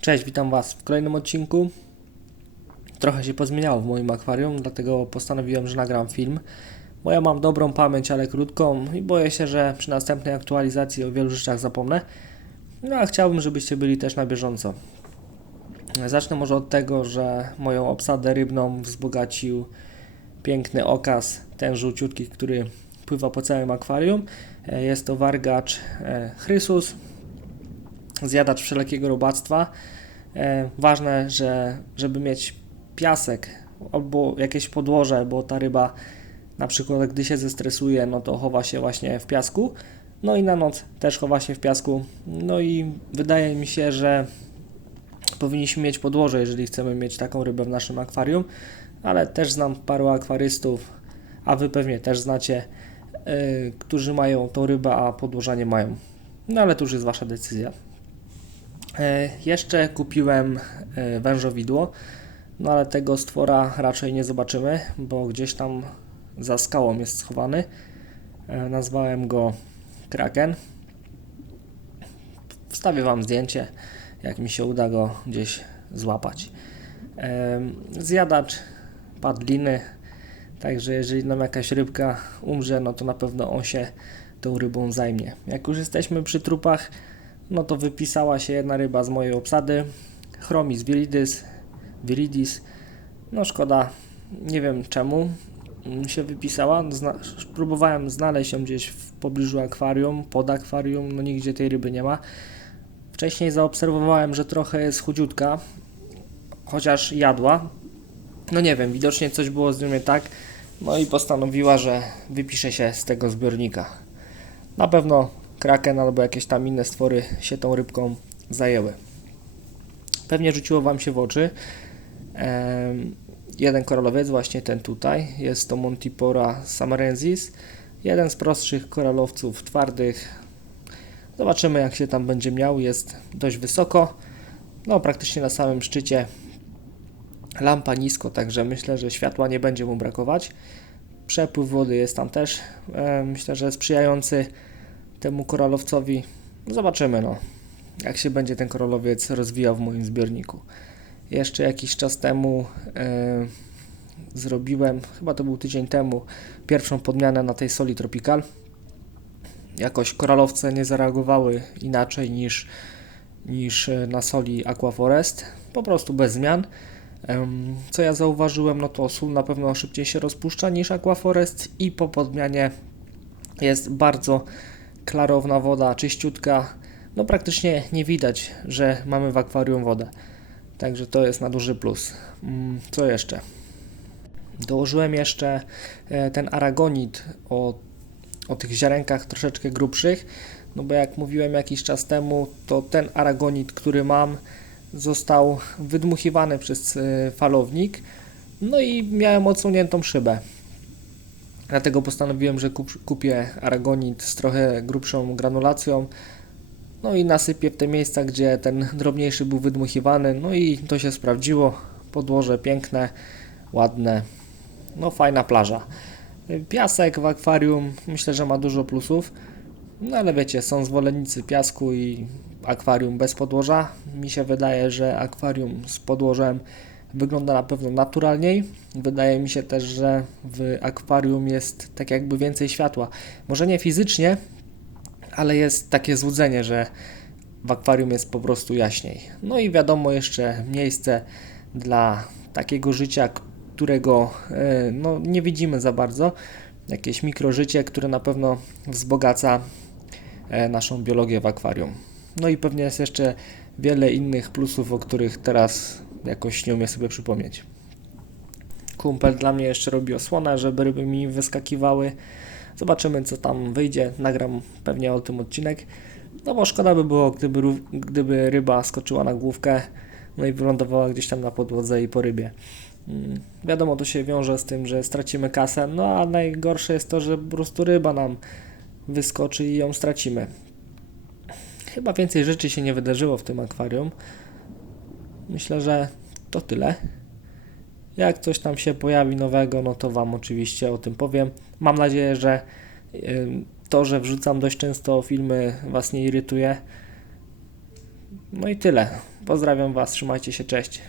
Cześć, witam Was w kolejnym odcinku. Trochę się pozmieniało w moim akwarium, dlatego postanowiłem, że nagram film. Bo ja mam dobrą pamięć, ale krótką i boję się, że przy następnej aktualizacji o wielu rzeczach zapomnę. No a chciałbym, żebyście byli też na bieżąco. Zacznę może od tego, że moją obsadę rybną wzbogacił piękny okaz, ten żółciutki, który pływa po całym akwarium. E, Jest to wargacz e, Chrysus, zjadacz wszelkiego robactwa. E, ważne, że żeby mieć piasek albo jakieś podłoże, bo ta ryba na przykład gdy się zestresuje, no to chowa się właśnie w piasku. No i na noc też chowa się w piasku. No i wydaje mi się, że powinniśmy mieć podłoże, jeżeli chcemy mieć taką rybę w naszym akwarium, ale też znam paru akwarystów, a wy pewnie też znacie, yy, którzy mają tą rybę, a podłoża nie mają. No ale to już jest wasza decyzja. E, Jeszcze kupiłem e, wężowidło, no ale tego stwora raczej nie zobaczymy, bo gdzieś tam za skałą jest schowany. E, Nazwałem go Kraken. Wstawię Wam zdjęcie, jak mi się uda go gdzieś złapać. Zjadacz padliny, także jeżeli nam jakaś rybka umrze, no to na pewno on się tą rybą zajmie. Jak już jesteśmy przy trupach, no to wypisała się jedna ryba z mojej obsady, Chromis viridis, viridis. No szkoda, nie wiem czemu się wypisała. Zna próbowałem znaleźć ją gdzieś w pobliżu akwarium, pod akwarium, no nigdzie tej ryby nie ma. Wcześniej zaobserwowałem, że trochę jest chudziutka, chociaż jadła. No nie wiem, widocznie coś było z nią nie tak. No i postanowiła, że wypisze się z tego zbiornika. Na pewno kraken albo jakieś tam inne stwory się tą rybką zajęły. Pewnie rzuciło Wam się w oczy jeden koralowiec, właśnie ten tutaj. Jest to Montipora samarensis. Jeden z prostszych koralowców twardych. Zobaczymy jak się tam będzie miał. Jest dość wysoko. No praktycznie na samym szczycie. Lampa nisko, także myślę, że światła nie będzie mu brakować. Przepływ wody jest tam też. Myślę, że sprzyjający temu koralowcowi. Zobaczymy, no, jak się będzie ten koralowiec rozwijał w moim zbiorniku. Jeszcze jakiś czas temu e, zrobiłem, chyba to był tydzień temu, pierwszą podmianę na tej soli Tropical. Jakoś koralowce nie zareagowały inaczej niż, niż e, na soli Aquaforest, po prostu bez zmian. Co ja zauważyłem, no to sól na pewno szybciej się rozpuszcza niż Aquaforest i po podmianie jest bardzo klarowna woda, czyściutka. No praktycznie nie widać, że mamy w akwarium wodę. Także to jest na duży plus. Mm, Co jeszcze? Dołożyłem jeszcze e, ten aragonit o, o tych ziarenkach troszeczkę grubszych. No bo jak mówiłem jakiś czas temu, to ten aragonit, który mam, został wydmuchiwany przez e, falownik. No i miałem odsuniętą szybę. Dlatego postanowiłem, że kup, kupię aragonit z trochę grubszą granulacją. No i nasypię w te miejsca, gdzie ten drobniejszy był wydmuchiwany. No i to się sprawdziło. Podłoże piękne, ładne. No fajna plaża. Piasek w akwarium myślę, że ma dużo plusów. No ale wiecie, są zwolennicy piasku i akwarium bez podłoża. Mi się wydaje, że akwarium z podłożem wygląda na pewno naturalniej. Wydaje mi się też, że w akwarium jest tak jakby więcej światła. Może nie fizycznie, ale jest takie złudzenie, że w akwarium jest po prostu jaśniej. No i wiadomo jeszcze miejsce dla takiego życia, którego e, no, nie widzimy za bardzo. Jakieś mikrożycie, które na pewno wzbogaca e, naszą biologię w akwarium. No i pewnie jest jeszcze wiele innych plusów, o których teraz jakoś nie umiem sobie przypomnieć. Kumpel dla mnie jeszcze robi osłonę, żeby ryby mi wyskakiwały. Zobaczymy, co tam wyjdzie. Nagram pewnie o tym odcinek. No bo szkoda by było, gdyby, gdyby ryba skoczyła na główkę, no i wylądowała gdzieś tam na podłodze i po rybie. Mm, Wiadomo, to się wiąże z tym, że stracimy kasę, no a najgorsze jest to, że po prostu ryba nam wyskoczy i ją stracimy. Chyba więcej rzeczy się nie wydarzyło w tym akwarium. Myślę, że to tyle. Jak coś tam się pojawi nowego, no to Wam oczywiście o tym powiem. Mam nadzieję, że to, że wrzucam dość często filmy Was nie irytuje. No i tyle. Pozdrawiam Was, trzymajcie się, cześć.